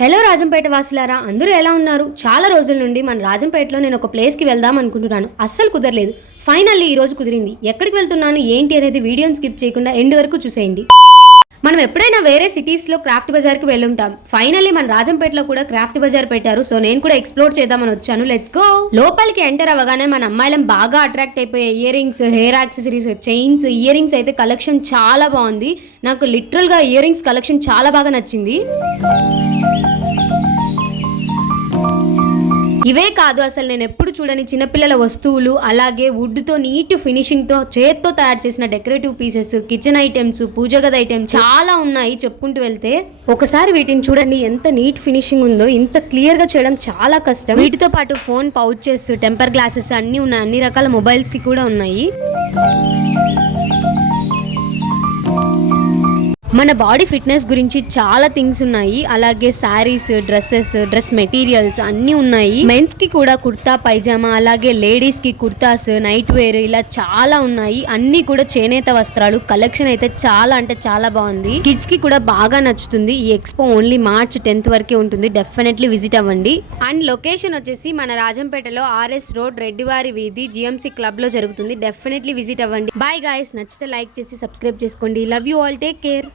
Hello Rajampet వాసులారా, అందరూ ఎలా ఉన్నారు? చాలా రోజుల నుండి మన రాజంపేటలో నేను ఒక ప్లేస్కి వెళ్దాం అనుకుంటున్నాను. అస్సలు కుదరలేదు. ఫైనల్లీ ఈ రోజు కుదిరింది. ఎక్కడికి వెళ్తున్నాను ఏంటి అనేది వీడియోని స్కిప్ చేయకుండా ఎండ్ వరకు చూసేయండి. మనం ఎప్పుడైనా వేరే సిటీస్లో క్రాఫ్ట్ బజార్కి వెళ్ళుంటాం. ఫైనల్లీ మన రాజంపేటలో కూడా క్రాఫ్ట్ బజార్ పెట్టారు. సో నేను కూడా ఎక్స్ప్లోర్ చేద్దామని వచ్చాను. Let's go. లోపలికి ఎంటర్ అవ్వగానే మన అమ్మాయిలం బాగా అట్రాక్ట్ అయిపోయే ear rings, hair accessories, chains, ear rings అయితే కలెక్షన్ చాలా బాగుంది. నాకు లిటరల్గా ఇయర్ రింగ్స్ కలెక్షన్ చాలా బాగా నచ్చింది. ఇవే కాదు, అసలు నేను ఎప్పుడు చూడని చిన్నపిల్లల వస్తువులు, అలాగే వుడ్తో నీట్ ఫినిషింగ్తో చేత్తో తయారు చేసిన డెకరేటివ్ పీసెస్, కిచెన్ ఐటమ్స్, పూజ గది ఐటమ్స్ చాలా ఉన్నాయి చెప్పుకుంటూ వెళ్తే. ఒకసారి వీటిని చూడండి, ఎంత నీట్ ఫినిషింగ్ ఉందో. ఇంత క్లియర్ గా చేయడం చాలా కష్టం. వీటితో పాటు ఫోన్ పౌచెస్, టెంపర్ గ్లాసెస్ అన్ని ఉన్నాయి. అన్ని రకాల మొబైల్స్ కి కూడా ఉన్నాయి. మన బాడీ ఫిట్నెస్ గురించి చాలా థింగ్స్ ఉన్నాయి. అలాగే శారీస్, డ్రెస్సెస్, డ్రెస్ మెటీరియల్స్ అన్ని ఉన్నాయి. మెన్స్ కి కూడా కుర్తా పైజామా, అలాగే లేడీస్ కి కుర్తాస్, నైట్ వేర్ ఇలా చాలా ఉన్నాయి. అన్ని కూడా చేనేత వస్త్రాలు. కలెక్షన్ అయితే చాలా అంటే చాలా బాగుంది. కిడ్స్ కి కూడా బాగా నచ్చుతుంది. ఈ ఎక్స్పో ఓన్లీ మార్చ్ 10th వరకే ఉంటుంది. డెఫినెట్లీ విజిట్ అవ్వండి. అండ్ లొకేషన్ వచ్చేసి మన రాజంపేటలో RS రోడ్, రెడ్డివారి వీధి, GMC క్లబ్ లో జరుగుతుంది. డెఫినెట్లీ విజిట్ అవ్వండి. Bye guys. నచ్చితే లైక్ చేసి సబ్స్క్రైబ్ చేసుకోండి. Love you all. Take care.